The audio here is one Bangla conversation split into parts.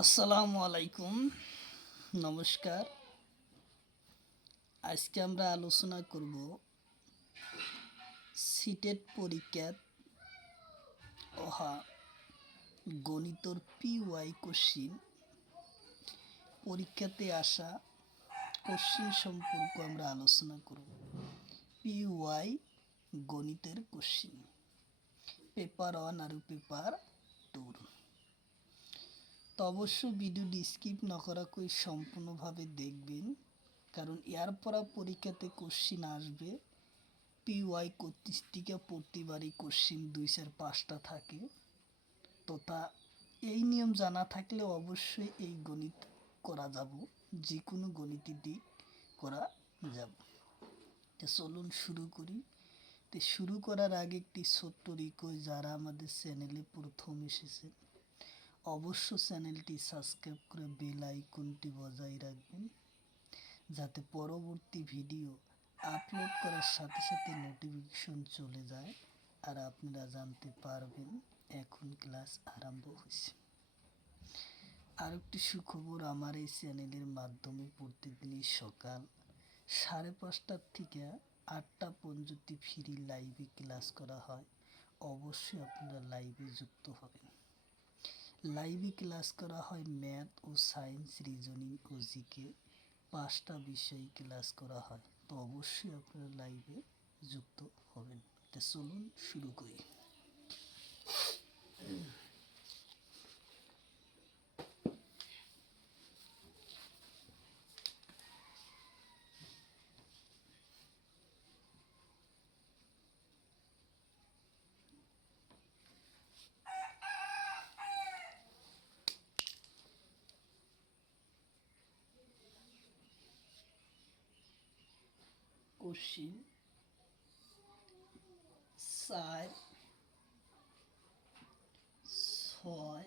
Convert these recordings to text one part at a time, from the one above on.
আসসালামু আলাইকুম, নমস্কার। আজকে আমরা আলোচনা করব সিটেট পরীক্ষাত অহা গণিতর পিওয়াই কোশ্চিন পরীক্ষাতে আসা কোশ্চিন সম্পর্কে আমরা আলোচনা করব। পিওয়াই গণিতের কোশ্চিন পেপার 1 আর পেপার 2। তো অবশ্য ভিডিওটি স্কিপ না করা করে সম্পূর্ণভাবে দেখবেন, কারণ এর পরা পরীক্ষাতে কোশ্চিন আসবে। পিওয়াই কর্তৃক প্রতিবারই কোশ্চিন 2-5টা থাকে। তো তা এই নিয়ম জানা থাকলে অবশ্যই এই গণিত করা যাব, যে কোনো গণিতের দিক করা যাব। তো চলুন শুরু করি। তো শুরু করার আগে একটি ছোট্ট রিকোয়েস্ট, যারা আমাদের চ্যানেলে প্রথম এসেছেন অবশ্য চ্যানেলটি সাবস্ক্রাইব করে বেল আইকনটি বজায় রাখবেন, যাতে পরবর্তী ভিডিও আপলোড করার সাথে সাথে নোটিফিকেশন চলে যায় আর আপনারা জানতে পারবেন এখন ক্লাস আরম্ভ হয়েছে। আর একটি সুখবর, আমার এই চ্যানেলের মাধ্যমে প্রতিদিনই সকাল 5:30 থেকে 8টা পর্যন্ত ফ্রি লাইভে ক্লাস করা হয়। অবশ্যই আপনারা লাইভে যুক্ত হবেন। লাইভে ক্লাস করা হয় ম্যাথ ও সায়েন্স, রিজনিং ও জিকে 5টা বিষয় ক্লাস করা হয়। তো অবশ্যই আপনারা লাইভে যুক্ত হবেন। তো চলুন শুরু করি। কোশ্চিন 4, 6,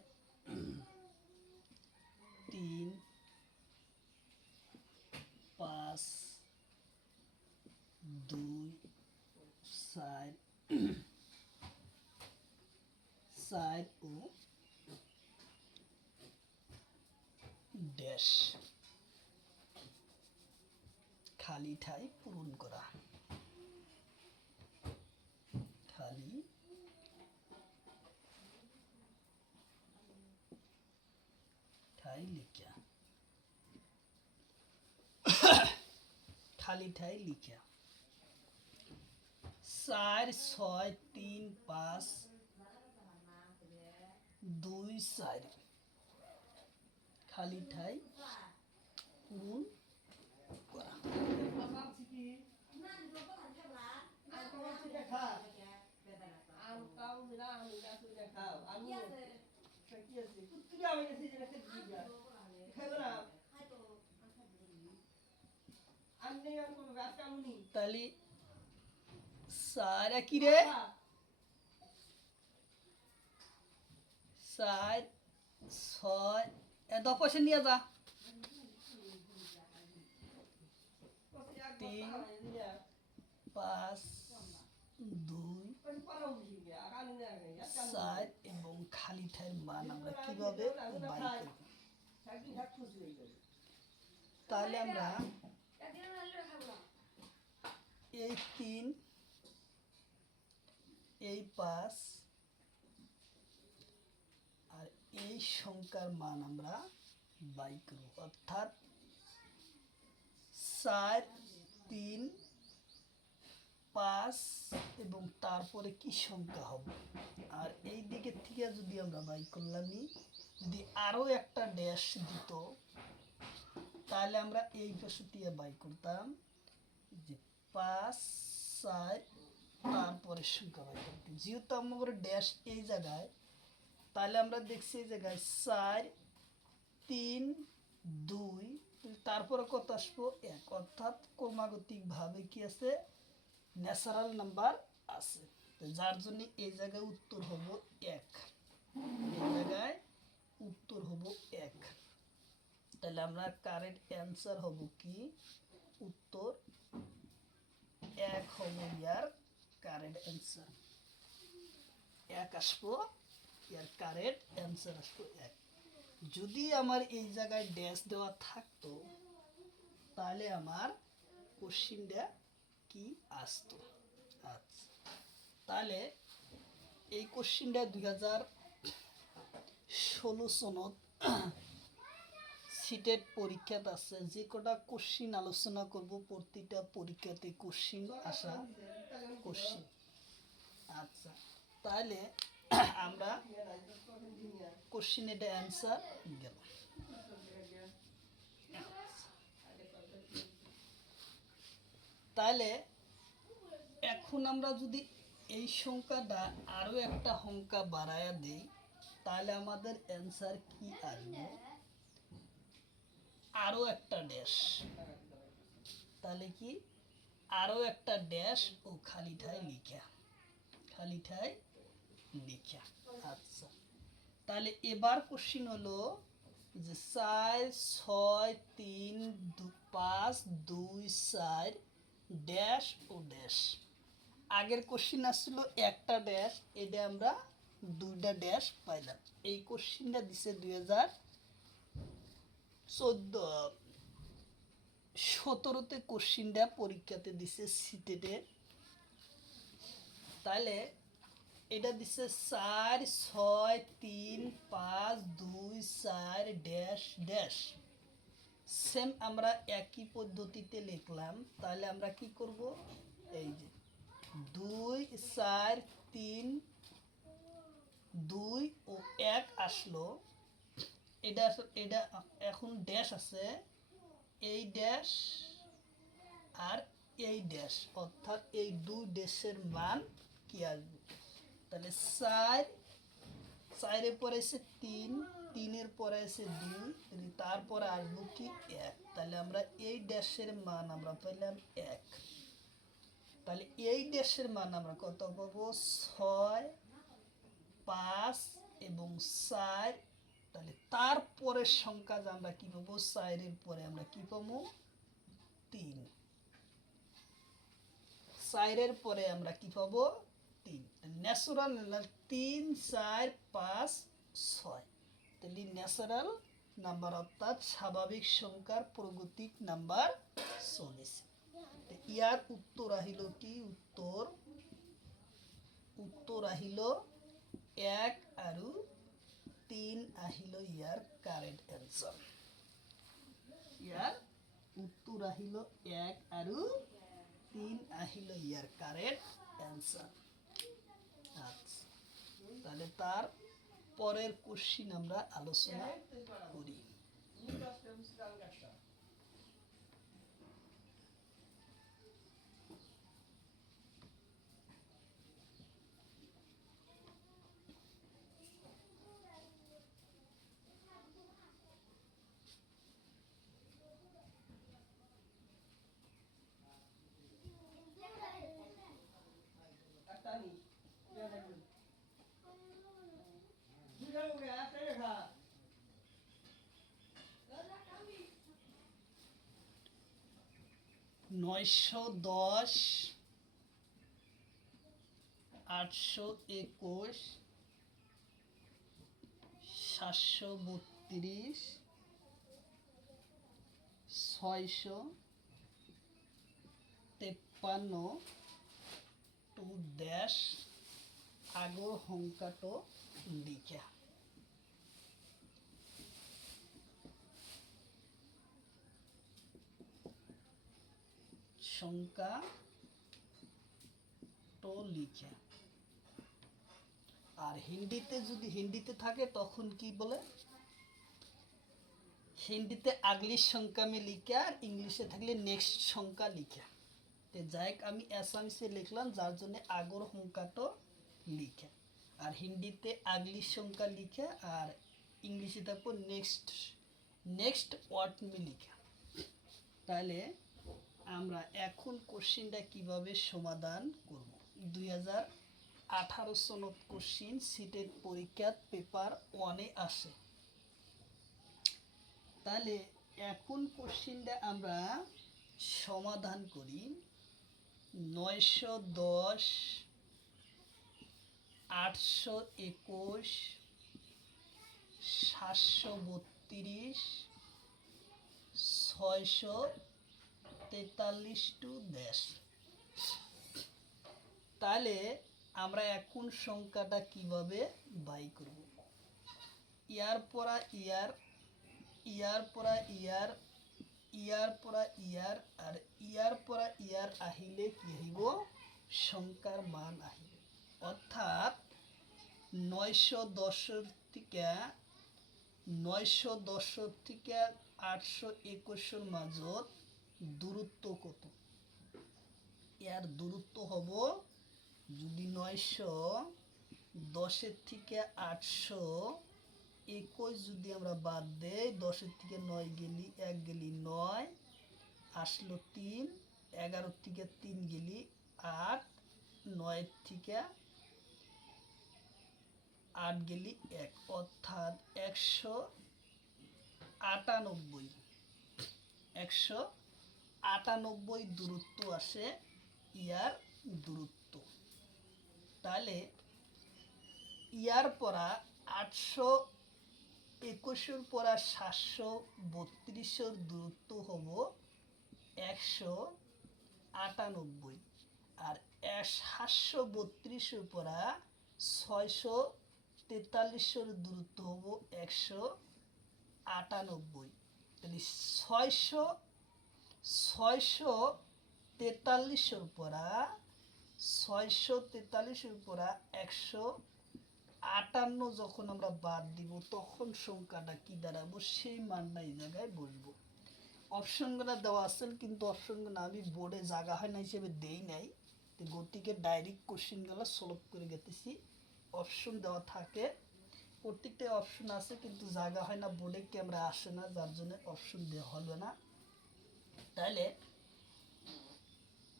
3, 5, 2, 4, 4 ও ড্যাশ খালি ঠাই পূরণ করা। খালি ঠাই লিখা, খালি ঠাই লিখা। 4, 6, 3, 5, 2, 4 খালি ঠাই পূরণ করা। তাহলে 4 কি রে, 4, 6 দপসে নিয়ে যা, 3, 5, 2, 4 এবং খালি ঠাইয়ের মান আমরা কিভাবে বাই করব। তাহলে আমরা এই 3, এই 5 আর এই সংখ্যার মান আমরা বাই করব, অর্থাৎ 4, 3, 5 এবং তারপরে কি সংখ্যা হবে। আর এই দিকের থেকে যদি আমরা বাই করলাম, যদি আরও একটা ড্যাশ দিত তাহলে আমরা এই পাশে দিয়ে বাই করতাম যে 5, 4 তারপরে সংখ্যা বাই করতাম। যেহেতু আমার ড্যাশ এই জায়গায়, তাহলে আমরা দেখছি এই জায়গায় 4, 3, 2 তারপরে কত আসবো 1, অর্থাৎ ক্রমাগতিকভাবে কি আছে, ন্যাচারাল নাম্বার আছে। যার জন্য এই জায়গায় উত্তর হবো 1, এই জায়গায় উত্তর হবো 1। তাহলে আমরা কারেক্ট অ্যান্সার হব কি, উত্তর 1 হবো ইয়ার কারেক্ট অ্যান্সার। 1 আসবো, ইয়ার কারেক্ট অ্যান্সার আসবো 1। যদি আমার এই জায়গায় ড্যাশ দেওয়া থাকতো তাহলে আমার কোশ্চিনটা কি আসতো। আচ্ছা, তাহলে এই কোশ্চিনটা 2016 সনত সিটেট পরীক্ষাতে আছে। যে কটা কোশ্চিন আলোচনা করব প্রতিটা পরীক্ষাতে কোশ্চিন আসা কোশ্চিন। আচ্ছা, তাহলে আমরা কোশ্চিন এটা অ্যান্সার গেল। তাহলে এখন আমরা যদি এই সংখ্যাটা আরো একটা সংখ্যা বাড়ায়া দিই তাহলে আমাদের অ্যান্সার কি আসবে? আরো একটা ড্যাশ। তাহলে কি আরো একটা ড্যাশ ও খালিঠায় লিখা, খালিঠায় লিখা। আচ্ছা, তাহলে এবার কোশ্চিন হলো যে 4 6 3 5 2 4 ড্যাশ ও ড্যাশ। আগের কোশ্চিন আসছিল একটা ড্যাশ, এটা আমরা দুইটা ড্যাশ পাইলাম। এই কোশ্চিনটা দিছে 2017তে কোশ্চিনটা পরীক্ষাতে দিছে সিটেটে। তাহলে এটা দিছে 4 6 3 5 2 4 ড্যাশ ড্যাশ। সেম আমরা একই পদ্ধতিতে লিখলাম। তাহলে আমরা কি করব? এই যে 2 4 3 2 ও 1 আসলো। এটা এটা এখন ড্যাশ আছে, এই ড্যাশ আর এই ড্যাশ, অর্থাৎ এই দুই ড্যাশের মান কি আসবে? তাহলে 4 4-এর পরে আছে 3, 3-এর পরে আছে 2, তারপরে আসবো কি 1। তাহলে আমরা এই ড্যাশের মান আমরা পেলাম 1। তাহলে এই ড্যাশের মান আমরা কত পাবো? 6 5 এবং 4। তাহলে তারপরের সংখ্যা যে আমরা কি পাবো? 4-এর পরে আমরা কি পাবো? 3। 4-এর পরে আমরা কি পাবো? 3। ন্যাচারাল 3 4 5 6। তাহলে ন্যাচারাল নাম্বার অর্থাৎ স্বাভাবিক সংখ্যার প্রাকৃতিক নাম্বার চলেছে। ইয়ার উত্তর আহিল কি? উত্তর আহিল 1 আর 3 আহিল ইয়ার কারেক্ট অ্যান্সার। ইয়ার উত্তর আহিল 1 আর 3 আহিল ইয়ার কারেক্ট অ্যান্সার। আচ্ছা, তাহলে তার পরের কোশ্চিন আমরা আলোচনা করি। 910 821 732 653 টু ড্যাশ আগর সংখ্যাটো লিখা। সংখ্যা তো লিখে। আর হিন্দিতে যদি হিন্দিতে থাকে তখন কি বলে? হিন্দিতে আগলি সংখ্যা মে লিখা, আর ইংলিশে থাকলে নেক্সট সংখ্যা লিখা। তো যাই আমি অ্যাসামিসে লিখলাম যার জন্য আগর সংখ্যাটো লিখে। আর হিন্দিতে আগলি সংখ্যা লিখে, আর ইংলিশে থাকবো নেক্সট ওয়ার্ড মে লিখা। তাহলে আমরা এখন কোশ্চিনটা কিভাবে সমাধান করব? 2018 সনত কোশ্চিন সিটেট পরীক্ষা পেপার 1-এ আসে। তাহলে এখন কোশ্চিনটা আমরা সমাধান করি। 910 821 732 643 টু দেশ। তাহলে আমরা এখন সংখ্যাটা কিভাবে বাই করব? ইয়ার পরা ইয়ার, ইয়ার পরা ইয়ার, ইয়ার পরা ইয়ার, আর ইয়ার পরা ইয়ার আহিলে কি হইব? সংখ্যার মান আহিব। অর্থাৎ 910 থেকে 821 মাজত দূরত্ব কত? এর দূরত্ব হব, যদি 910 থেকে 821 যদি আমরা বাদ দেই, 10 থেকে 9 গেলি 1 গেলি 9 আসলো 3, 11 থেকে 3 গেলি 8, 9 থেকে 8 গেলি 1, অর্থাৎ 198 দূরত্ব আসে ইয়ার দূরত্ব। তাহলে ইয়ার পরা 821 পরা 732 দূরত্ব হব 198, আর 732 পরা 643 দূরত্ব হব 198। তাহলে 643 পরা 158 যখন আমরা বাদ দিব, তখন সংখ্যাটা কি দাঁড়াবো সেই মানটা এই জায়গায় বসবো। অপশনগুলো দেওয়া আছে, কিন্তু অপশনগুলো আমি বোর্ডে জায়গা হয় না হিসেবে দেই নাই, তো গতিকে ডাইরেক্ট কোশ্চেনগুলো সলভ করে গেতেছি। অপশন দেওয়া থাকে, প্রত্যেকটা অপশন আছে, কিন্তু জায়গা হয় না, বোর্ডে ক্যামেরা আসে না, যার জন্য অপশন দেওয়া হবে না। তাহলে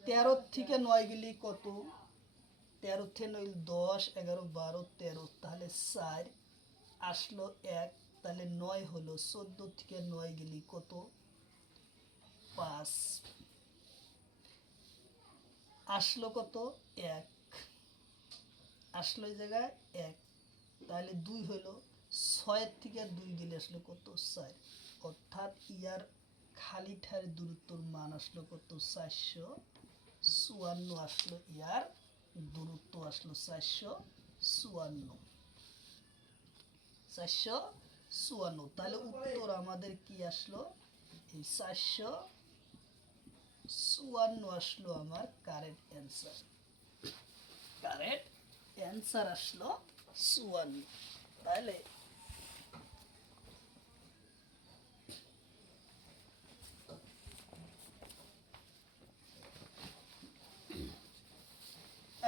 13 থেকে 9 গেলে কত? 13 থেকে 9 10, 11, 12, 13, তাহলে 4 আসলো 1, তাহলে 9 হলো। 14 থেকে 9 গেলে কত? 5 আসলো কত? 1 আসলো এই জায়গায় 1, তাহলে 2 হলো। 6 থেকে 2 গেলে আসলো কত? 4, অর্থাৎ ইয়ার খালি ঠার দূরত্বর মান আসলো কত? 454 আসলো। ইয়ার দূরত্ব আসলো 454। তাহলে উত্তর আমাদের কি আসলো? এই 454 আসলো আমার কারেক্ট অ্যান্সার। কারেক্ট অ্যান্সার আসলো 54। তাহলে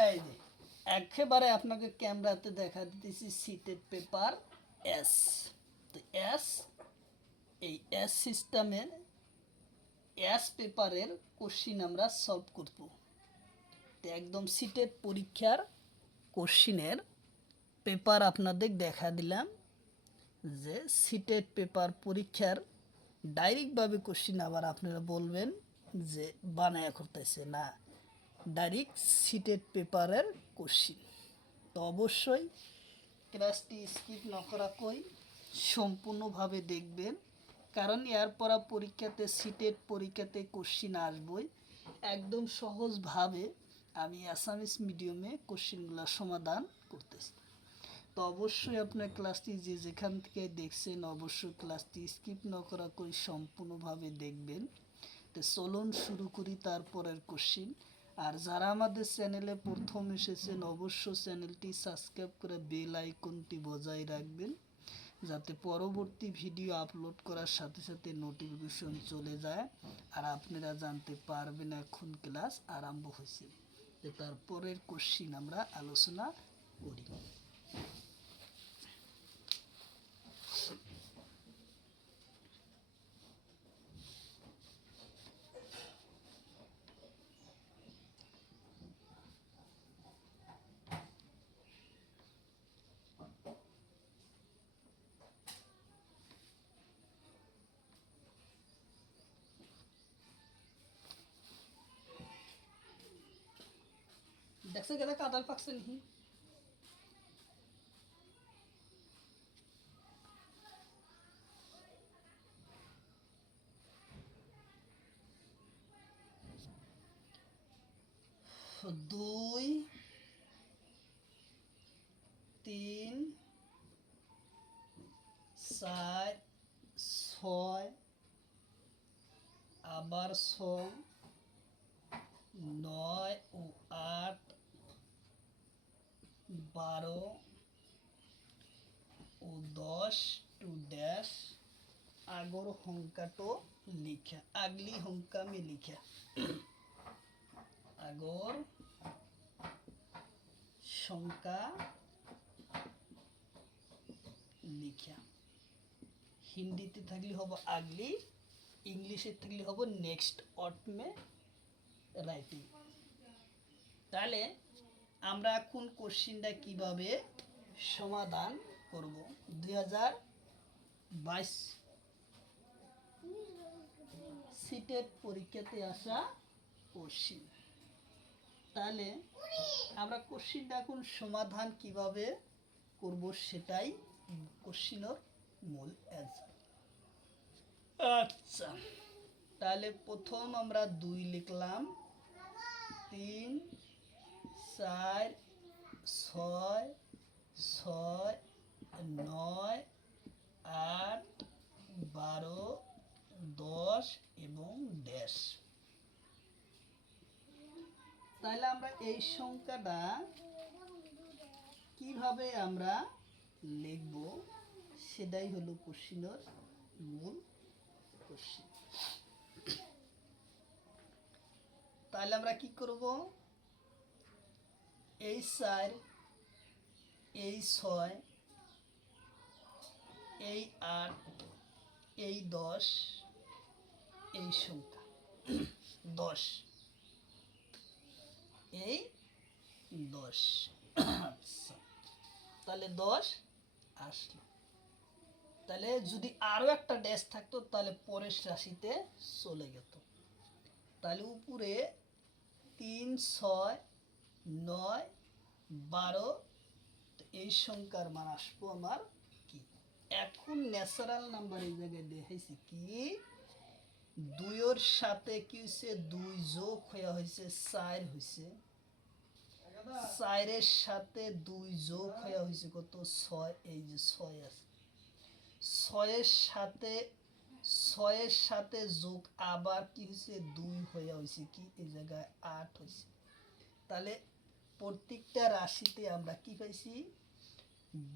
এই যে একেবারে আপনাকে ক্যামেরাতে দেখা দিতেছি সিটেড পেপার এস। তো এস, এই এস সিস্টেমের এস পেপারের কোশ্চিন আমরা সলভ করব। তো একদম সিটেড পরীক্ষার কোশ্চিনের পেপার আপনাদের দেখা দিলাম, যে সিটেড পেপার পরীক্ষার ডাইরেক্টভাবে কোশ্চিন আবার আপনারা বলবেন যে বানায়া করতেছে না, ডাইরেক্ট সিটেড পেপারের কোশ্চিন। তো অবশ্যই ক্লাসটি স্কিপ না করা কই সম্পূর্ণভাবে দেখবেন, কারণ এর পরা পরীক্ষাতে সিটেড পরীক্ষাতে কোশ্চিন আসবই। একদম সহজভাবে আমি অ্যাসামিস মিডিয়ামে কোশ্চিনগুলো সমাধান করতেছি। তো অবশ্যই আপনার ক্লাসটি যে যেখান থেকে দেখছেন, অবশ্যই ক্লাসটি স্কিপ না করা কই সম্পূর্ণভাবে দেখবেন। তো চলুন শুরু করি তারপরের কোশ্চিন। আর যারা আমাদের চ্যানেলে প্রথম এসেছেন, অবশ্যই চ্যানেলটি সাবস্ক্রাইব করে বেল আইকনটি বজায় রাখবেন, যাতে পরবর্তী ভিডিও আপলোড করার সাথে সাথে নোটিফিকেশন চলে যায়, আর আপনারা জানতে পারবেন এখন ক্লাস আরম্ভ হয়েছে। তো তারপরের কোশ্চিন আমরা আলোচনা করি। দেখছে কেন কাদাল পাকছে নি? 2 3 4 6 আবার 6 9 ও 8 12 ও 10 টু ড্যাশ আগর সংখ্যাটো লিখা আগলি সংখ্যা মে লিখা আগর সংখ্যা লিখা হিন্দিতে থাকলে হবে আগলি ইংলিশে থাকলে হবে নেক্সট অট মে রাইটিং তাহলে আমরা এখন কোশ্চেনটা কিভাবে সমাধান করব 2022 সিটেট পরীক্ষাতে আসা কোশ্চেন তাহলে আমরা কোশ্চেনটা এখন সমাধান কিভাবে করব সেটাই কোশ্চেনের মূল অ্যান্সার আচ্ছা তাহলে প্রথম আমরা 2 লিখলাম 3 4 6 6 9 8 12 10 এবং ড্যাশ তাহলে আমরা এই সংখ্যাটা কিভাবে আমরা লিখব সেটাই হলো কোশ্চেনের মূল কোশ্চেন তাহলে আমরা কি করব এই 4 এই 6 এই 8 এই 10 এই সংখ্যা 10 এই 10 আচ্ছা তাহলে 10 আসলো তাহলে যদি আরো একটা ড্যাশ থাকতো তাহলে পরের রাশিতে চলে যেত তাহলে উপরে 3 6 9 12 এই সংখ্যার মান আসবো আমার কি এখন ন্যাচারাল নাম্বার এই জায়গায় দেখাইছি কি 2 এর সাথে কি হইছে 2 যোগ হয়ে হইছে 4 হইছে 4 এর সাথে 2 যোগ হয়ে হইছে কত 6 এই যে 6 আছে 6 এর সাথে যোগ আবার কি হইছে 2 হয়ে হইছে কি এই জায়গায় 8 হইছে তাহলে প্রত্যেকটা রাশিতে আমরা কি পাইছি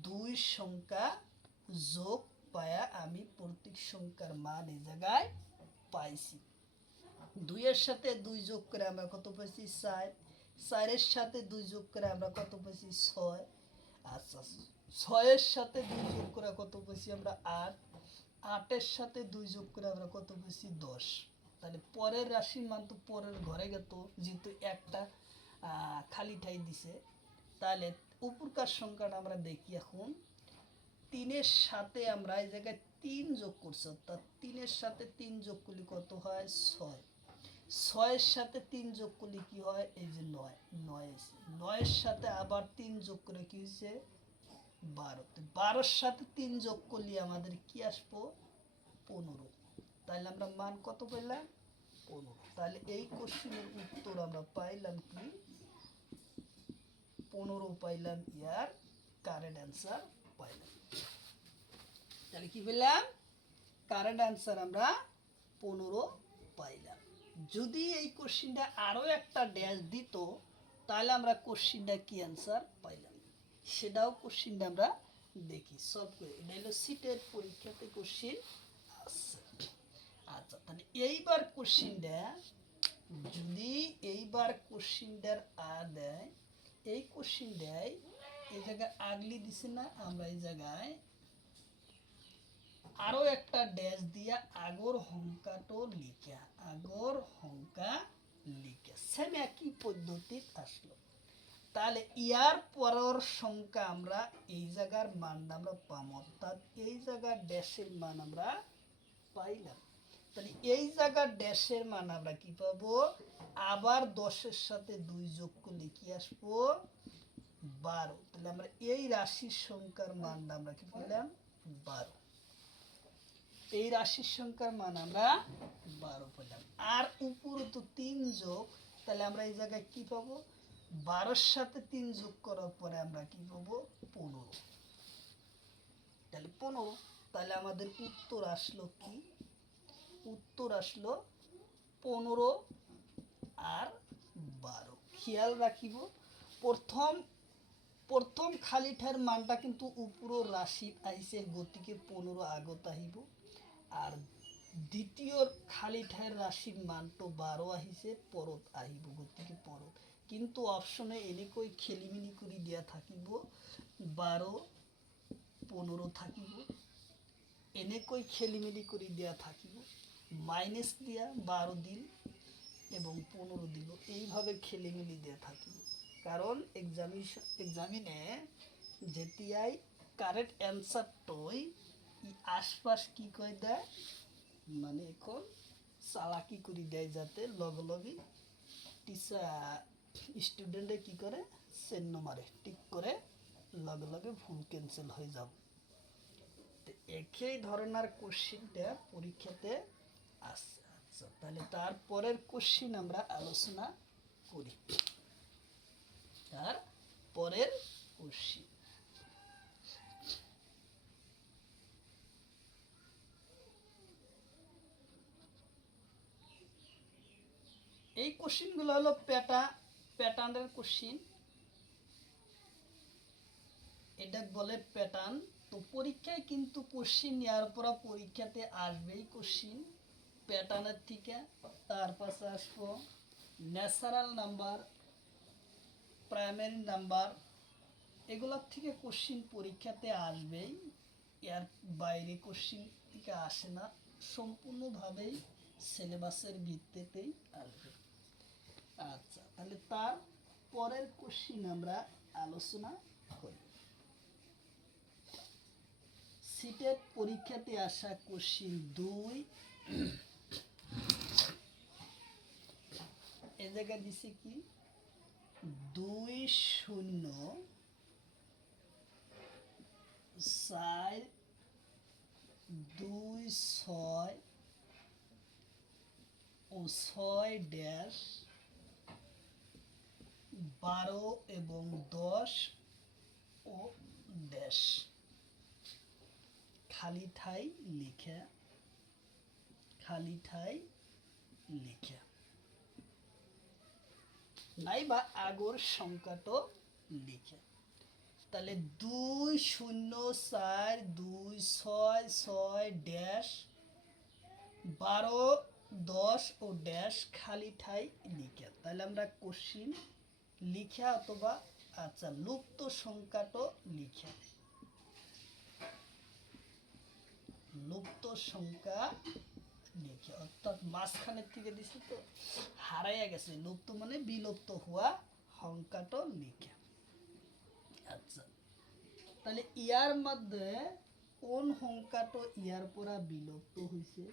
2 সংখ্যা যোগ পায়া আমি প্রত্যেক সংখ্যার মান এই জায়গায় পাইছি 2 এর সাথে 2 যোগ করে আমরা কত পাইছি 4 4 এর সাথে 2 যোগ করে আমরা কত পাইছি 6 আচ্ছা 6 এর সাথে 2 যোগ করে কত পাইছি আমরা 8 8 এর সাথে 2 যোগ করে আমরা কত পাইছি 10 তাহলে পরের রাশির মান তো পরের ঘরে গেত যেহেতু একটা খালি ঠাই দিছে তাহলে উপরকার সংখ্যাটা আমরা দেখি এখন 3 এর সাথে আমরা এই জায়গায় 3 যোগ করছি অর্থাৎ 3 এর সাথে 3 যোগ করলে কত হয় 6 6 এর সাথে 3 যোগ করলে কি হয় এই যে 9 9 আছে 9 এর সাথে আবার 3 যোগ করে কি হইছে 12 12 এর সাথে 3 যোগ করলে আমাদের কি আসবো 15 তাহলে আমরা মান কত পেলাম 15 তাহলে এই কোশ্চেনের উত্তর আমরা পাইলাম কি 15 পাইলাম ইয়ার কারেক্ট অ্যান্সার পাইলাম তাহলে কি পেলাম কারেক্ট অ্যান্সার আমরা 15 পাইলাম যদি এই কোশ্চেনটা আরো একটা ড্যাশ দিত তাহলে আমরা কোশ্চেনটা কি অ্যান্সার পাইলাম সেটাও কোশ্চেনটা আমরা দেখি সলভ করে এটা হলো সিটের পরীক্ষাতে কোশ্চেন আছে আচ্ছা তাহলে এইবার কোশ্চেনটা যদি এইবার কোশ্চেনটার দেয় এই কোশ্চেন দেয় এই জায়গায় আগলি দিছে না আমরা এই জায়গায় আরো একটা ড্যাশ দিয়া আগর সংখ্যাটো লিখা আগর সংখ্যা লিখা সেম একই পদ্ধতি আসলো তাহলে ইয়ার পরের সংখ্যা আমরা এই জায়গার মান আমরা পাবো অর্থাৎ এই জায়গার ড্যাশের মান আমরা পাইলাম তাহলে এই জায়গার ড্যাশের মান আমরা কি পাবো আবার 10 এর সাথে 2 যোগ করলে কি আসবো 12 তাহলে আমরা এই রাশির সংখ্যার মান আমরা কি পেলাম 12 এই রাশির সংখ্যার মান আমরা 12 পেলাম আর উপরে তো 3 যোগ তাহলে আমরা এই জায়গায় কি পাবো 12-র সাথে 3 যোগ করার পরে আমরা কি পাবো 15। তাহলে 15, তাহলে আমাদের উত্তর আসলো কি? উত্তর আসলো 15 আর 12। খেয়াল রাখিব প্রথম প্রথম খালিঠার মানটা কিন্তু উপর রাশি আইসে গতিকে 15 আগত আহিব, আর দ্বিতীয় খালিঠার রাশির মানটো 12 আহিছে পরত আহিব গতিকে পরত। কিন্তু অপশনে এনেকৈ খেলিমেলি করে দিয়া থাকিব 12 15 থাকিব, এনেকৈ খেলিমেলি করে দিয়া থাকিব মাইনাস দিয়া 12 দিল এবং 15 দিল, এইভাবে খেলিমেলি দিয়া থাকিব। কারণ এক্সামিনে যেতিয়াই কারেক্ট অ্যান্সারটই আশপাশ কি কই দেয়, মানে এখন চালাকি করে দেয় যাতে লগে লগে স্টুডেন্টে কি করে চিহ্ন মারে, টিক করে লগে লগে ভুল ক্যান্সেল হয়ে যাব। তো একই ধরনের কোশ্চিনটা পরীক্ষাতে আসছে। আচ্ছা, তাহলে তারপরের কোশ্চিন আমরা আলোচনা করি। তার পরের কোশ্চিন, এই কোশ্চিনগুলো হলো প্যাটার্নের কোশ্চিন, এটা বলে প্যাটার্ন। তো পরীক্ষায় কিন্তু কোশ্চিন নেওয়ার পর পরীক্ষাতে আসবেই কোশ্চিন প্যাটার্নের থেকে। তার পাশে আসবো ন্যাচারাল নাম্বার, প্রাইমারি নাম্বার, এগুলোর থেকে কোশ্চিন পরীক্ষাতে আসবেই, এর বাইরে কোশ্চিন থেকে আসে না, সম্পূর্ণভাবেই সিলেবাসের ভিত্তিতেই আসবে। আচ্ছা, তাহলে তার পরের কোশ্চিন আমরা আলোচনা করি। সিটেট পরীক্ষাতে আসা কোশ্চিন 2, এ জায়গায় দিছে কি 20-4-2-6 ও 6-12 এবং 10 ও ড্যাশ খালি ঠাই লিখে নাই বা আগর সংখ্যাটো লিখে। তাহলে 2-0-4-2-6-6-12-10 ও ড্যাশ খালি ঠাই লিখে। তাহলে আমরা কোশ্চিন লিখে অথবা আচ্ছা লুপ্ত সংখ্যাটো লিখে, লুপ্ত সংখ্যা লিখে, অর্থাৎ মাঝখানের থেকে দিছি তো হারাইয়া গেছে, লুপ্ত মানে বিলুপ্ত হওয়া সংখ্যাটো লিখে। আচ্ছা, তাহলে ইয়ার মধ্যে কোন সংখ্যাটো ইয়ার পরা বিলুপ্ত হয়েছে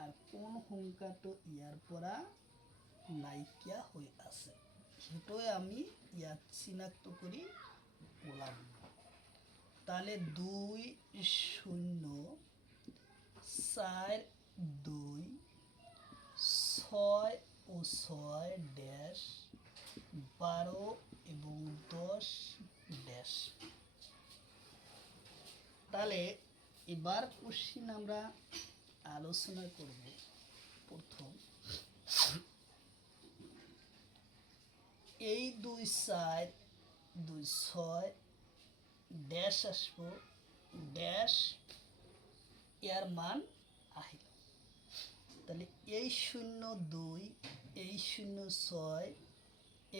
আর কোন সংখ্যাটো ইয়ার পরা নাইকিয়া হয়ে আছে, সেটাই আমি ইয়াত চিনাক্ত করি বললাম। তাহলে 2-0-4-2-6-12 এবং 10 ড্যাশ। তাহলে এবার কোশ্চিন আমরা আলোচনা করব। প্রথম এই 2-4-2-6 ড্যাশ আসবো, ড্যাশ এর মান আহিল। তাহলে এই 0-2, এই 0-6,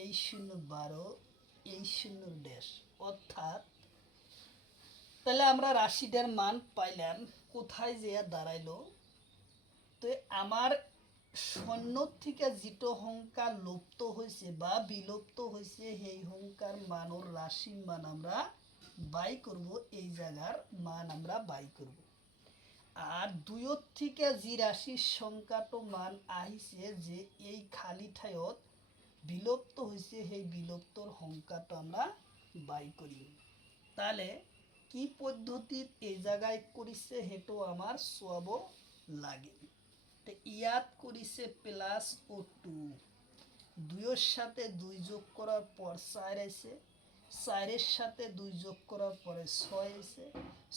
এই 0-12, এই 0 ড্যাশ, অর্থাৎ তাহলে আমরা রাশিটার মান পাইলাম, কোথায় যে দাঁড়াইলো। তো আমার শূন্য থেকে যেটো সংখ্যা লুপ্ত হয়েছে বা বিলুপ্ত হয়েছে সেই সংখ্যার মানের রাশির মান আমরা বাই করব, এই জায়গার মান আমরা বাই করব। আর 2 থেকে যে রাশির সংখ্যাটো মান আহিছে যে এই খালি ঠাইত বিলুপ্ত হয়েছে সেই বিলুপ্তর সংখ্যাটো আমরা বাই করি। তাহলে কি পদ্ধতিত এই জায়গায় করিছে সেটো আমার চাব লাগে। তো ইয়াত করিছে +2, 2 এর সাথে 2 যোগ করার পর 4 আইছে, 4 এর সাথে 2 যোগ করার পরে 6 আইছে,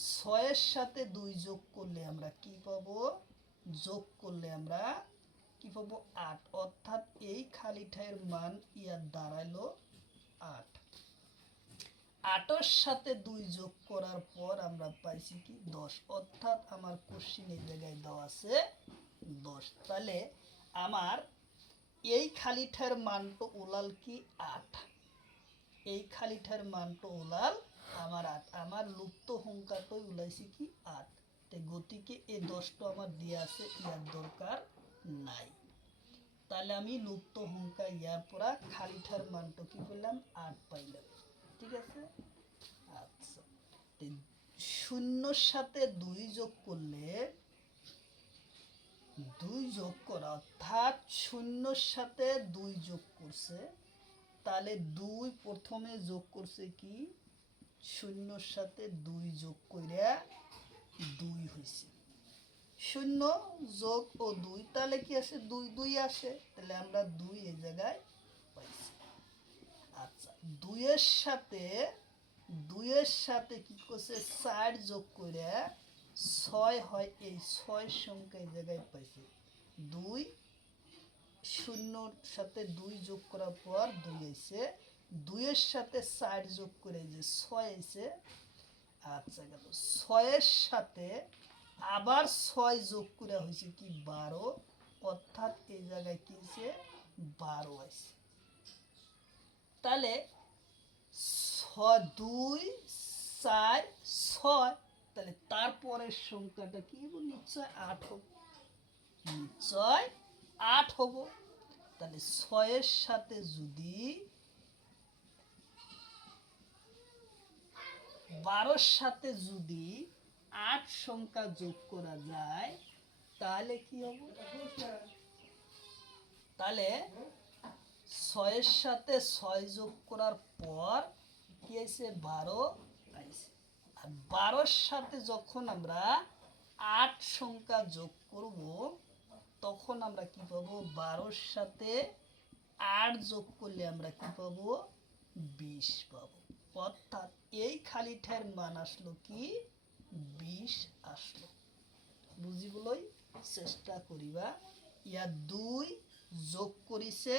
6 এর সাথে 2 যোগ করলে আমরা কি পাবো? যোগ করলে আমরা কি পাবো? 8। অর্থাৎ এই খালি ঠাইয়ের মান ইয়ার দাঁড়াইলো 8। 8 এর সাথে 2 যোগ করার পর আমরা পাইছি কি? 10। অর্থাৎ আমার কোশ্চিন এই জায়গায় দেওয়া আছে 10। তাহলে আমার এই খালিঠার মানটো ওলাল কি? 8। এই খালিঠার মানটো ওলাল আমার 8। আমার লুপ্ত সংখ্যাটাই ওলাইছে কি? 8। তাই গতিকে এই 10টা আমার দিয়ে আছে, ইয়ার দরকার নাই। তাহলে আমি লুপ্ত সংখ্যা ইয়ার পরা খালিঠার মানটো কি পেলাম? 8 পাইলাম। ঠিক আছে? আচ্ছা, 0-র সাথে 2 যোগ করলে 2 যোগ করা, অর্থাৎ 0-র সাথে 2 যোগ করছে, তাহলে 2 প্রথমে যোগ করছে কি? 0-র সাথে 2 যোগ কইরা 2 হইছে। 0 যোগ ও 2, তাহলে কি আসে? 2 2 আসে, তাহলে আমরা 2 এই জায়গায় পাইছি। আচ্ছা, 2 এর সাথে কি করছে? 4 যোগ কইরা 6 হয়, এই 6 সংখ্যা এই জায়গায় পাইছি। 2 0-র সাথে 2 যোগ করার পর 2 আইছে, 2 এর সাথে 4 যোগ করে যে 6 আইছে। আচ্ছা, গেল 6 এর সাথে আবার 6 যোগ করে হয়েছে কি? 12। অর্থাৎ এই জায়গায় কি হয়েছে? 12 আইছে। তাহলে 2 4 6, তাহলে তারপরের সংখ্যাটা কি? নিশ্চয় 8 হবে। নিশ্চয় 8 হবো। তাহলে 6 এর সাথে যদি 12-র সাথে যদি 8 সংখ্যা যোগ করা যায়, তাহলে কি হবে? তাহলে 6 এর সাথে 6 যোগ করার পর কি আছে? 12 আইছে। আর 12-র সাথে যখন আমরা 8 সংখ্যা যোগ করব, তখন আমরা কি পাবো? 12-র সাথে 8 যোগ করলে আমরা কি পাবো? 20 পাবো। অর্থাৎ এই খালিঠার মান আসলো কি? 20 আসলো। বুঝিবলই চেষ্টা করিবা। ইয়া 2 যোগ করিছে,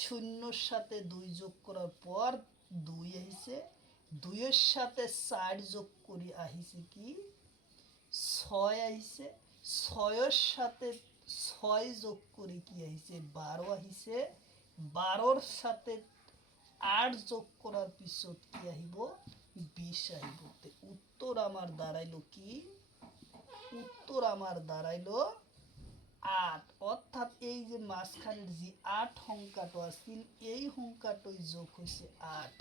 0-র সাথে 2 যোগ করার পর 2 আহিছে, 2 এর সাথে 4 যোগ করি আহিছে কি? 6 আহিছে, 6 এর সাথে 6 যোগ করি কি আহিছে? 12 আহিছে, 12-র সাথে 8 যোগ করার পিছত কি আহিব? 20 আহিব। উত্তর আমার দাঁড়াইলো কি? উত্তর আমার দাঁড়াইলো 8। অর্থাৎ এই যে মাঝখানের যে 8 সংখ্যাটা আছে, এই সংখ্যাটাই যোগ হয়েছে 8।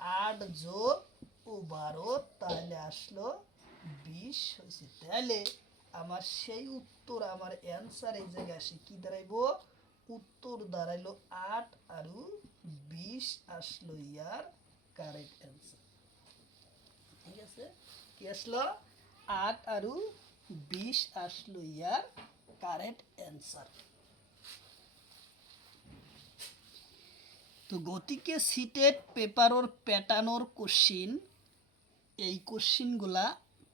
8 যোগ ও 12, তাহলে আসলো 20 হয়েছে। তাহলে আমার সেই উত্তর, আমার অ্যান্সার এই জায়গায় আসে কি দাঁড়াইবো? উত্তর দাঁড়াইলো 8 আর 20 আসলো ইয়ার কারেক্ট অ্যান্সার। ঠিক আছে? কি আসলো? 8 আর 20 আসলো ইয়ার কারেক্ট অ্যান্সার। তো গতিকে সিটেড পেপারর প্যাটার্নর কোশ্চিন, এই কোশ্চিনগুলা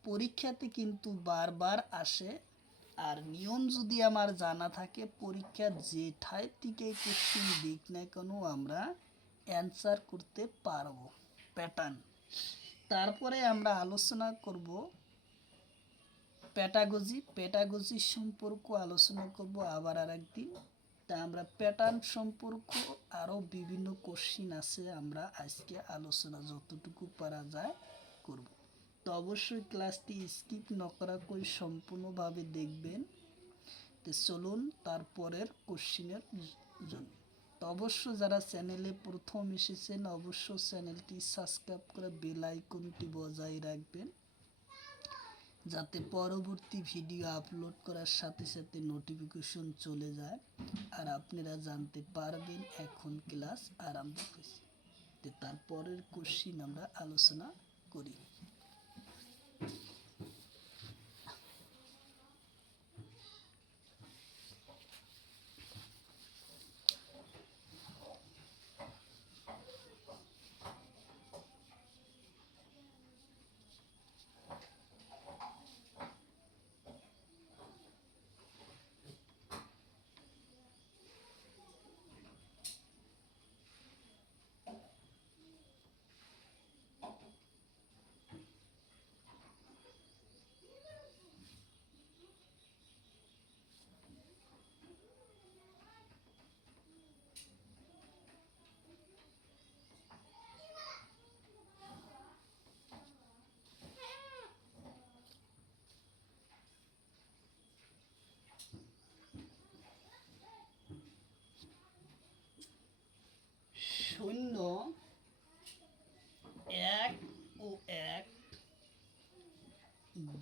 পরীক্ষাতে কিন্তু বারবার আসে। আর নিয়ম যদি আমার জানা থাকে, পরীক্ষার যে ঠাই থেকে কোশ্চিন দিক না কেন আমরা অ্যান্সার করতে পারবো। প্যাটার্ন, তারপরে আমরা আলোচনা করব প্যাটাগজি সম্পর্ক আলোচনা করব আবার আর একদিন। তা আমরা প্যাটার্ন সম্পর্ক আরও বিভিন্ন কোশ্চিন আছে, আমরা আজকে আলোচনা যতটুকু পারা যায় করব। তো অবশ্যই ক্লাসটি স্কিপ না করা কই সম্পূর্ণভাবে দেখবেন। তো চলুন তারপরের কোশ্চিনের জন্য। তো অবশ্য যারা চ্যানেলে প্রথম এসেছেন, অবশ্য চ্যানেলটি সাবস্ক্রাইব করে বেল আইকনটি বজায় রাখবেন, যাতে পরবর্তী ভিডিও আপলোড করার সাথে সাথে নোটিফিকেশন চলে যায় আর আপনারা জানতে পারবেন এখন ক্লাস আরম্ভ হয়েছে। তো তারপরের কোশ্চিন আমরা আলোচনা করি।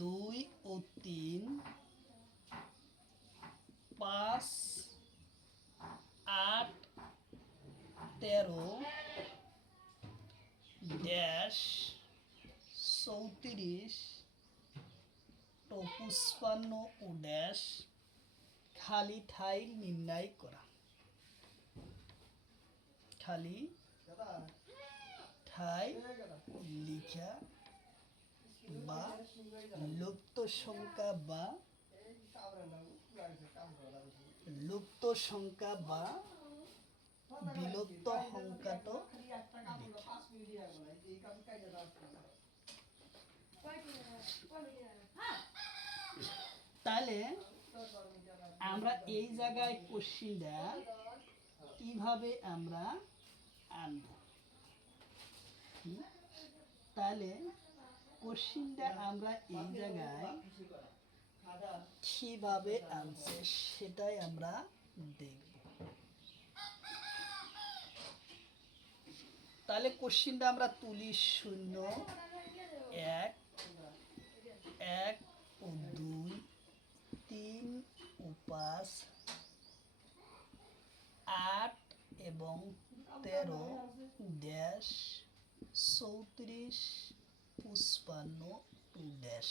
2 ও 3 5 8 13 ড্যাশ 34 টো 55 ও ড্যাশ খালি ঠাই নির্ণয় করা। খালি ঠাই লিখা বা লুপ্ত সংখ্যা বা বিলুপ্ত সংখ্যাটো তাহলে আমরা এই জায়গায় কোশ্চিনটা কিভাবে আমরা আনব? তাহলে কোশ্চিনটা আমরা এই জায়গায় কিভাবে আনছে সেটাই আমরা দেখব। তাহলে কোশ্চিনটা আমরা তুলি 0 1 1 ও 2 3 ও 5 8 এবং 13 ড্যাশ 34 55 ড্যাশ।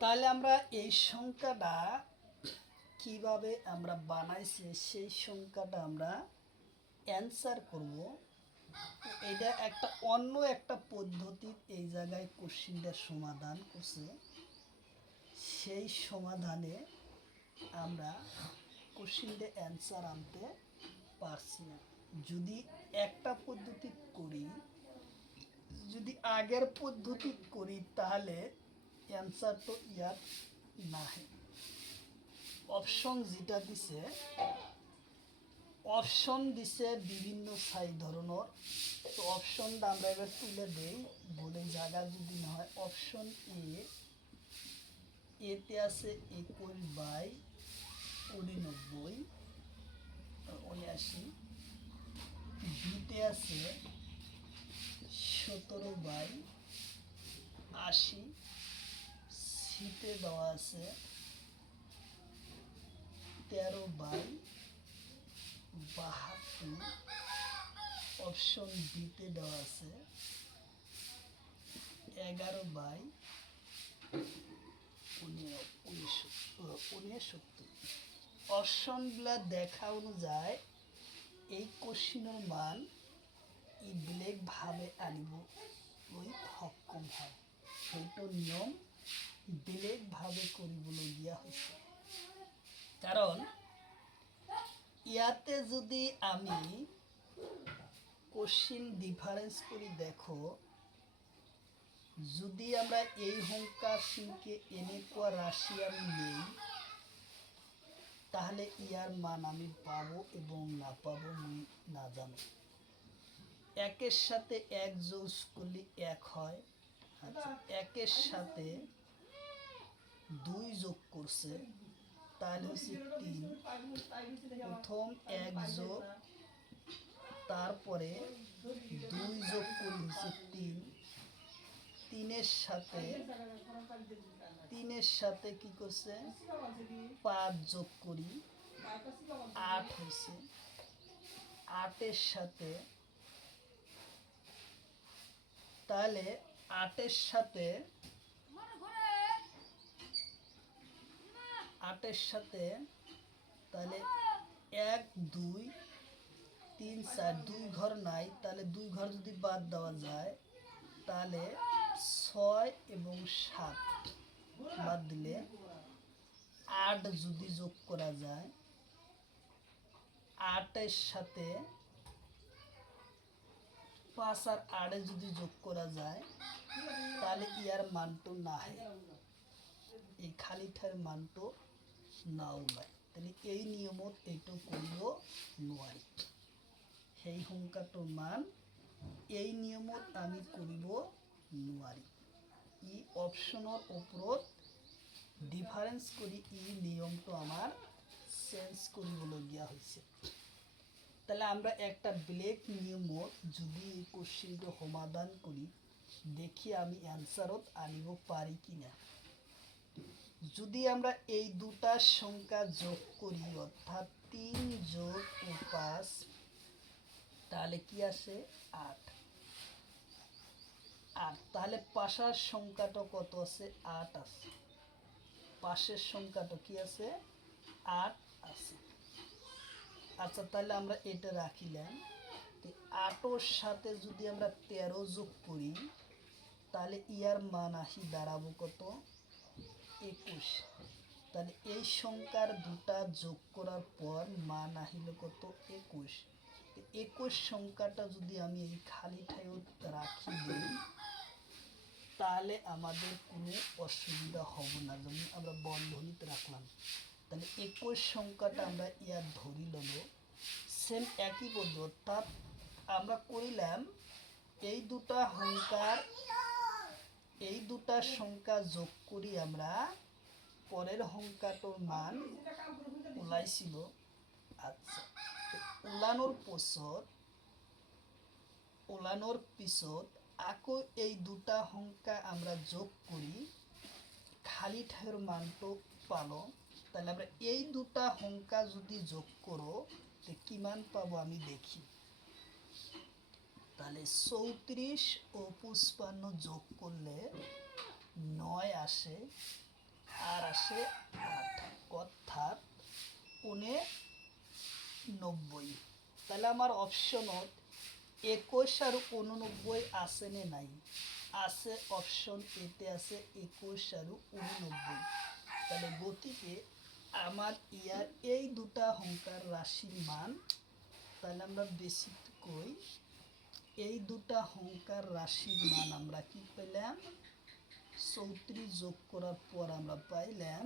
তাহলে আমরা এই সংখ্যাটা কিভাবে আমরা বানাইছি সেই সংখ্যাটা আমরা অ্যান্সার করব। এটা একটা অন্য একটা পদ্ধতির এই জায়গায় কোশ্চিনটা সমাধান করছে, সেই সমাধানে আমরা কোশ্চিনটা অ্যান্সার আনতে পারছি না। যদি একটা পদ্ধতি করি, যদি আগের পদ্ধতি করি তাহলে অ্যান্সার তো ইয়ার না। অপশন যেটা দিছে, অপশন দিছে বিভিন্ন ধরনের। তো অপশনটা আমরা এবার তুলে দেই, বলে জায়গা যদি না হয়। অপশন এতে আছে 21/89 বিতে আছে 17/80, সিতে দেওয়া আছে 13/72, অপশন বিতে দেওয়া আছে 11/69। অপশনগুলা দেখা অনুযায়ী এই কোশ্চিনের মান ই বেলেগভাবে আনিব সক্ষম হয়। সেইটো নিয়ম বেলেগভাৱে কৰিবলগীয়া হৈছে। কারণ ইয়াতে যদি আমি কোশ্চিন ডিফারেন্স করি, দেখো যদি আমরা এই সংখ্যা সিংকে এনেকুৱা রাশি আমি নেই, তাহলে ইয়ার মান আমি পাবো এবং না পাবো আমি না জানো। একের সাথে 1 যোগ করলে 1 হয়। আচ্ছা, একের সাথে 2 যোগ করছে, তাহলে হচ্ছে 3। প্রথম 1 যোগ, তারপরে 2 যোগ করি হচ্ছে 3। তিনের সাথে কি করছে 5 যোগ করি, 8 হয়েছে। 8-এর সাথে, তাহলে 8-এর সাথে 8-এর সাথে তাহলে 1 2 3 4 2 ঘর নাই, তাহলে 2 ঘর যদি বাদ দেওয়া যায় তাহলে 6 এবং 7 বাদ দিলে 8 যদি যোগ করা যায়, 8-এর সাথে 5 আর 8 যদি যোগ করা যায় তাহলে ইয়ার মানটো নাহে, এই খালি ঠাইৰ মানটো না ওলায়। তাহলে এই নিয়মত এইটো কৰিব নোৱাৰি। সেই সংখ্যাটোৰ মান এই নিয়মত আমি কৰিব নোৱাৰি। ই অপশনৰ ওপৰত ডিফারেন্স কৰি এই নিয়মটো আমার চেঞ্জ কৰিবলগীয়া হৈছে। তাহলে আমরা একটা ব্লেক নিয়মত যদি এই কোশ্চিনটো সমাধান করি, দেখি আমি অ্যান্সারত আনিব পারি কিনা। যদি আমরা এই দুটা সংখ্যা যোগ করি অর্থাৎ 3 যোগ 5, তাহলে কি আসে 8। আর তাহলে পাশের সংখ্যাটা কত আছে 8 আছে, পাশের সংখ্যাটা কি আছে 8 আছে। আচ্ছা তাহলে আমরা এটা রাখিলাম। 8-ওর সাথে যদি আমরা 13 যোগ করি তাহলে ইয়ার মান আসি দাঁড়াবো কত 21। তাহলে এই সংখ্যার দুটা যোগ করার পর মান আহিল কত 21। 21 সংখ্যাটা যদি আমি এই খালি ঠাইও রাখি দিই তাহলে আমাদের কোনো অসুবিধা হবে না। যেমন আমরা বন্ধনীতে রাখলাম, তাহলে 21 সংখ্যাটা আমরা ইয়ার ধরি লব। সেম একই পদ্ধতি, অর্থাৎ আমরা করিলাম এই দুটা সংখ্যা যোগ করি আমরা পরের সংখ্যাটার মান ওলাইছিল। আচ্ছা ওলানোর পিছত আকৌ এই দুটা সংখ্যা আমরা যোগ করি খালি ঠাইয়ের মানটো পালো। তাহলে আমরা এই দুটা সংখ্যা যদি যোগ করো তো কিমান পাবো আমি দেখি। তাহলে 34 ও 55 যোগ করলে 9 আসে, আর আসে 8, অর্থাৎ 89। তাহলে আমার অপশনত 21 আর 89 আছে নে নাই? আছে, অপশন এতে আছে 21 আর 89। তাহলে গতিকে আমার ইয়ার এই দুটা সংখ্যার রাশির মান, তাহলে আমরা বেশি কই এই দুটা সংখ্যার রাশির মান আমরা কি পেলাম 34 যোগ করার পর আমরা পাইলাম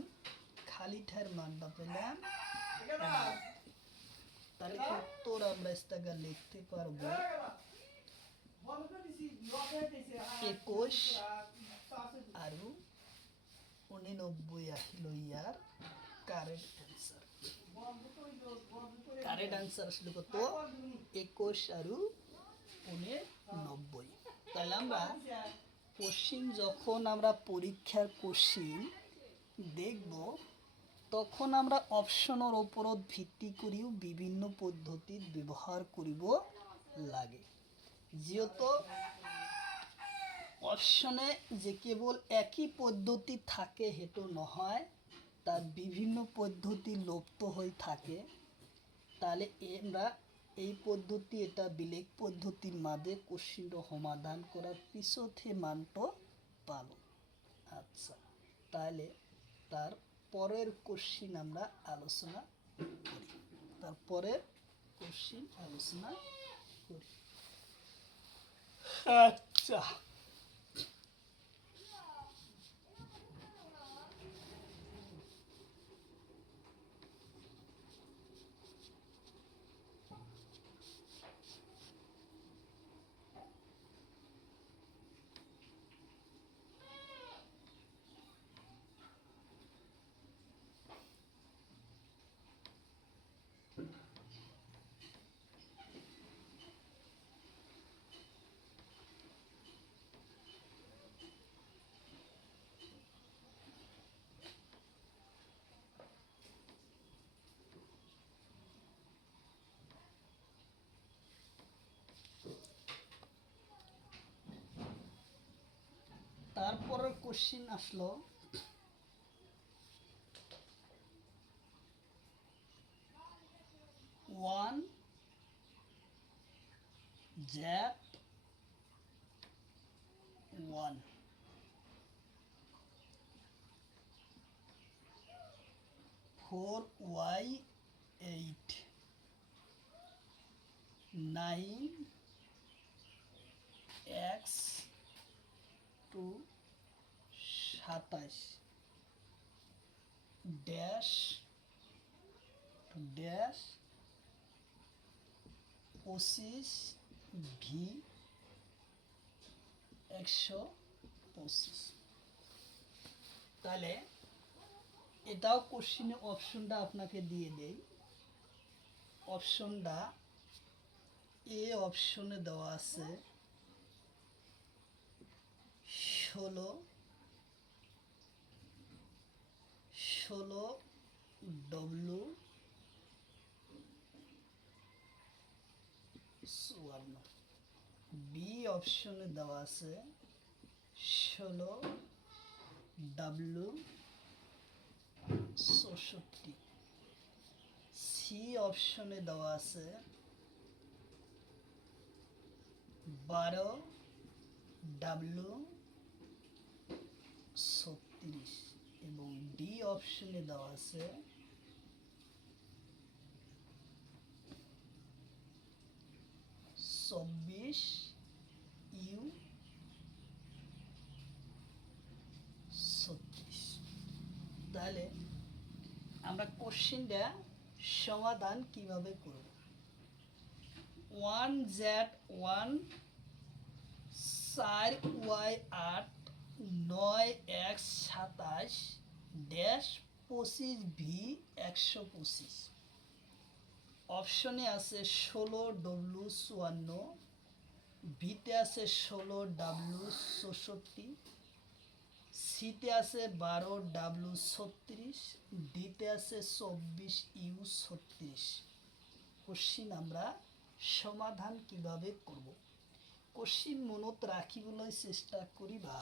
খালি ঠাইয়ের মানটা পেলাম। তাহলে উত্তর আমরা ইস্তাগা লিখতে পারবো 21 আর 89 আহিল ইয়ার কারেক্ট অ্যান্সার। কারেক্ট অ্যান্সার আসলে কত 21 আর 89। তাহলে আমরা কোশ্চিন যখন আমরা পরীক্ষার কোশ্চিন দেখব তখন আমরা অপশনের ওপরত ভিত্তি করিও বিভিন্ন পদ্ধতির ব্যবহার করিব লাগে। যেহেতু অপশনে যে কেবল একই পদ্ধতি থাকে হেতু নহয়, তার বিভিন্ন পদ্ধতি লুপ্ত হয়ে থাকে। তাহলে আমরা এই পদ্ধতি এটা বেলেগ পদ্ধতির মাঝে কোশ্চিনটা সমাধান করার পিছতহে মানটো পাব। আচ্ছা তাহলে তার পরের কোশ্চিন আমরা আলোচনা করি। আচ্ছা তারপরের কোশ্চিন আসলো 1 Z 1 4Y 8 9X 2 27 dash dash 25 V 125। তাহলে এটাও কোশ্চিনে অপশনটা আপনাকে দিয়ে দেই। অপশনটা এ অপশনে দেওয়া আছে ষোলো, ষোলো ডব্লু 54। বি অপশনে দেওয়া আছে 16 ডাব্লু 64। সি অপশনে দেওয়া আছে 12 ডাব্লু 36 এবং ডি অপশনে দেওয়া আছে 24 ইউ 36। তাহলে আমরা কোশ্চেনটা সমাধান কিভাবে করব? 1z1 4y 8 9x 27 dash 25v 125। অপশনে আছে 16 ডব্লু 54, বিতে আছে 16 ডাব্লু 64, সিতে আছে 12 ডাব্লু 36, ডিতে আছে 24 ইউ 36। কোশ্চিন আমরা সমাধান কিভাবে করব? কোশ্চিন মনত রাখিবলৈ চেষ্টা কৰিবা,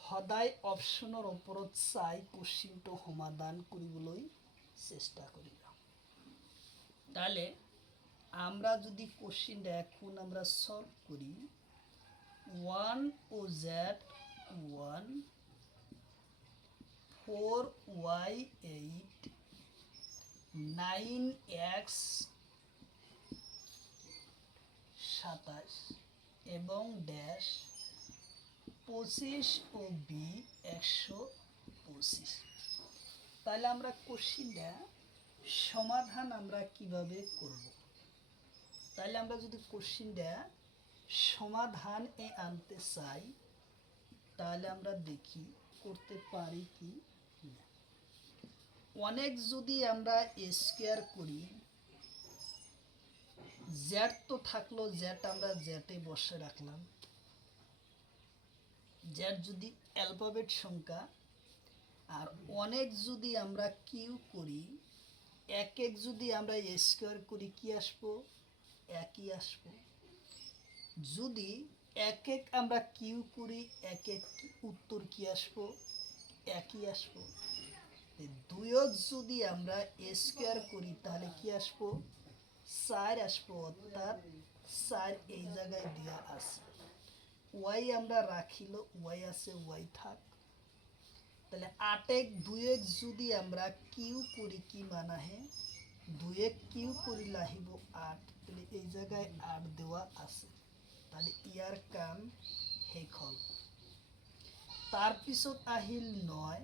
সদায় অপশনৰ ওপৰত চাই কোশ্চিনটো সমাধান কৰিবলৈ চেষ্টা কৰিবা। তাহলে আমরা যদি কোশ্চিনটা এখন আমরা সলভ করি, 1 ও z 1 4y 8 9x 27 এবং ড্যাশ 25 ও বি 125। তাহলে আমরা কোশ্চিনটা সমাধান আমরা কিভাবে করব? তাহলে আমরা যদি কোশ্চিনটা সমাধান আনতে চাই, তাহলে আমরা দেখি করতে পারি কি না। অনেক যদি আমরা স্কোয়ার করি, জেড তো থাকলো, জেড আমরা জেডে বসে রাখলাম। জেড যদি অ্যালফাবেট সংখ্যা, আর অনেক যদি আমরা কিউ করি, এক এক যদি আমরা স্কোয়ার করি কি আসবো? একই আসবো। যদি এক এক আমরা কিউ করি, এক এক উত্তর কি আসবো? একই আসবো। দুইক যদি আমরা স্কোয়ার করি তাহলে কি আসবো? 4 আসবো, অর্থাৎ 4 এই জায়গায় দেওয়া আছে। ওয়াই আমরা রাখিল, ওয়াই আছে, ওয়াই থাক। তাহলে 8 এক 2 এক যদি আমরা কিউ করি কি মানাহে? 2 এক কিউ করি লাহিব 8। তাহলে এই জায়গায় 8 দেওয়া আছে। তাহলে ইয়ার কাম শেষ হল। তাৰপিছত আহিল 9।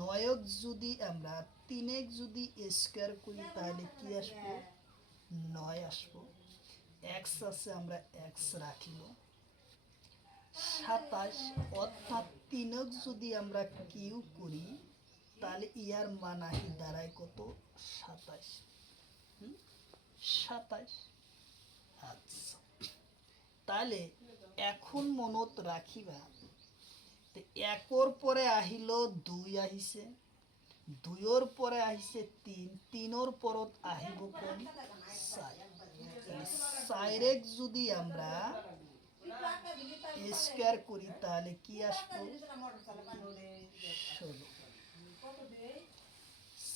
9ক যদি আমরা 3 এক যদি স্কোয়ার করি তাহলে কি আসবো? 9 আসবো। এক্স আছে, আমরা এক্স রাখিল। 27, অর্থাৎ 3ক যদি আমরা কিউ করি তাহলে ইয়ার মান আহি দাঁড়ায় কত? 27। 27। আচ্ছা, তাহলে এখন মনত রাখিবা, একর পরে আহিল 2 আহিছে, 2র পরে আহিছে 3, 3র পরত আহিব কোন? 4। 4 যদি আমরা স্কোয়ার করি তাহলে কি আসবো? 16।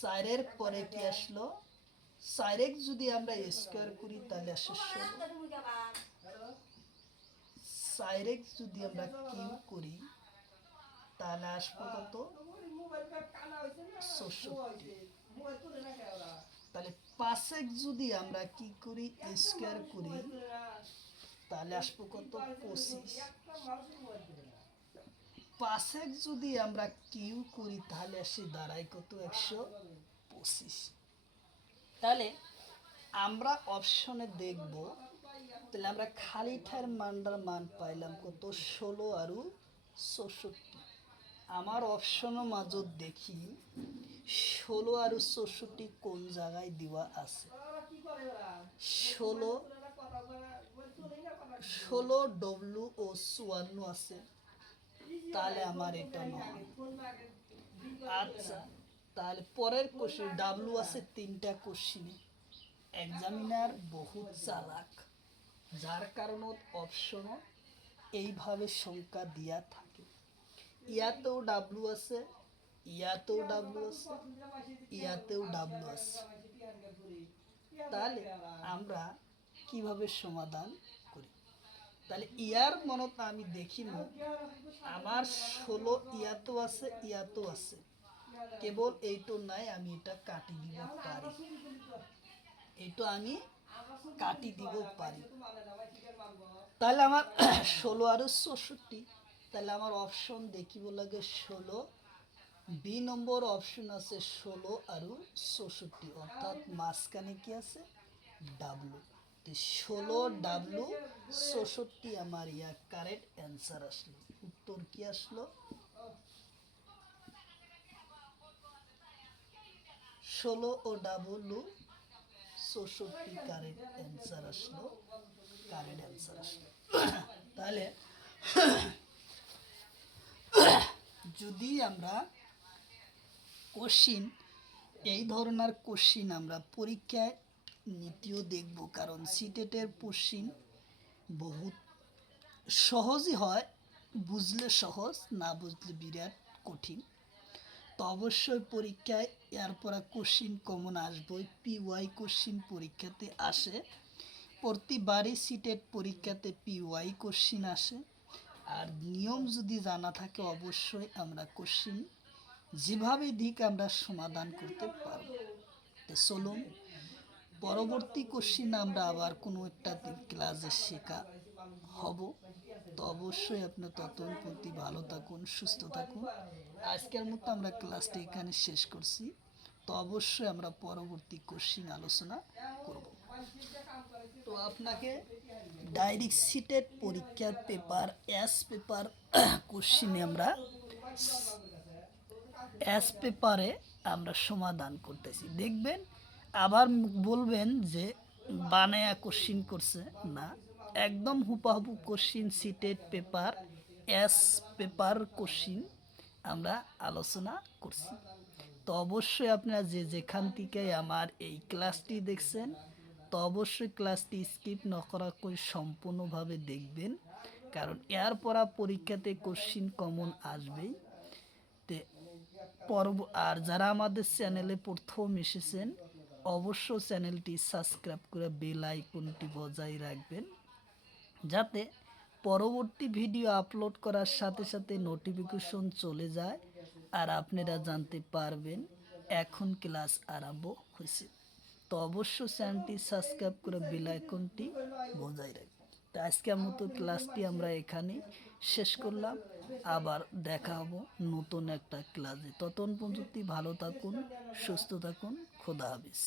4 পরে কি আসলো? 4 যদি আমরা স্কোয়ার করি তাহলে আসে 16। 4 যদি আমরা কিউ করি তাহলে আসবো কত? 64। তাহলে 5 যদি আমরা কি করি? স্কোয়ার করি তাহলে আসবো কত? 25। 5 যদি আমরা কিউ করি তাহলে আসে দাঁড়ায় কত? 125। তাহলে আমরা অপশনে দেখব, তাহলে আমরা খালি ঠার মানটার মান পাইলাম কত? 16 আর 64। আমার অপশনের মাজত দেখি 16 আর 64 কোন জায়গায় দেওয়া আছে? 16 ডব্লু ও 54 আছে, তাহলে আমার এটা নয়। আচ্ছা, তাহলে পরের কোশ্চিন, ডাব্লু আছে 3টা কোশ্চিনে। এক্সামিনার বহুত চালাক, যার কারণত অপশনও এইভাবে সংখ্যা দিয়া থাকে। ইয়াতেও ডাব্লু আছে, ইয়াতেও ডাব্লু আছে, ইয়াতেও ডাব্লু আছে। তাহলে আমরা কিভাবে সমাধান করি? তাহলে ইয়ার মনত আমি দেখিম আমার 16 ইয়াতো আছে, ইয়াতো আছে, কেবল এইটো নাই, আমি এটা কাটি দিব পারি, এইটো আমি কাটি দিব পারি। তাহলে আমার 16 আর 64, তাহলে আমার অপশন দেখিব লাগে 16। বি নম্বর অপশন আছে 16 আর 64, অর্থাৎ মাঝখানে কি আছে? ডাব্লু। 16 ডাব্লু 64 আমার ইয়া কারেক্ট অ্যান্সার আসলো। উত্তর কি আসলো? 16 ও ডাব্লু 64 কারেক্ট অ্যান্সার আসলো, কারেক্ট অ্যান্সার আসলো। তাহলে যদি আমরা কোশ্চিন, এই ধরনের কোশ্চিন আমরা পরীক্ষায় নীতিও দেখব, কারণ সিটেটের কোশ্চিন বহুত সহজই হয়, বুঝলে সহজ, না বুঝলে বিরাট কঠিন। তো অবশ্যই পরীক্ষায় এরপর কোশ্চিন কমন আসবই। পিওয়াই কোশ্চিন পরীক্ষাতে আসে, প্রতিবারই সিটেট পরীক্ষাতে পিওয়াই কোশ্চিন আসে। আর নিয়ম যদি জানা থাকে অবশ্যই আমরা কোশ্চিন যেভাবে দিক আমরা সমাধান করতে পারব। তো চলুন পরবর্তী কোশ্চিন আমরা আবার কোনো একটা ক্লাসে শেখা হব। তো অবশ্যই আপনি ততক্ষণ প্রতি ভালো থাকুন, সুস্থ থাকুন। আজকের মতো আমরা ক্লাসটা এখানে শেষ করছি। তো অবশ্যই আমরা পরবর্তী কোশ্চিন আলোচনা করব। তো আপনাকে ডাইরেক্ট সিটেট পরীক্ষার পেপার এস পেপার কোশ্চিনে আমরা এস পেপারে আমরা সমাধান করতেছি, দেখবেন। আবার বলবেন যে বানায়া কোশ্চিন করছে, না, একদম হুপাহুপু question CTET paper S paper question আমরা আলোচনা করছি। তো অবশ্যই আপনারা যে যেখান থেকে আমার এই ক্লাসটি দেখছেন, তো অবশ্যই ক্লাসটি স্কিপ না করা করে সম্পূর্ণভাবে দেখবেন, কারণ এর পরা পরীক্ষাতে কোশ্চিন কমন আসবেই। তে আর যারা আমাদের চ্যানেলে প্রথম এসেছেন অবশ্য চ্যানেলটি সাবস্ক্রাইব করে বেল আইকনটি বজায় রাখবেন, যাতে পরবর্তী ভিডিও আপলোড করার সাথে সাথে নোটিফিকেশন চলে যায় আর আপনারা জানতে পারবেন এখন ক্লাস আরম্ভ হয়েছে। তো অবশ্য চ্যানেলটি সাবস্ক্রাইব করে বেল আইকনটি বজায় রাখবেন। তো আজকের মতো ক্লাসটি আমরা এখানে শেষ করলাম, আবার দেখা হবো নতুন একটা ক্লাসে। ততক্ষণ পর্যন্ত ভালো থাকুন, সুস্থ থাকুন, খোদা হাফিজ।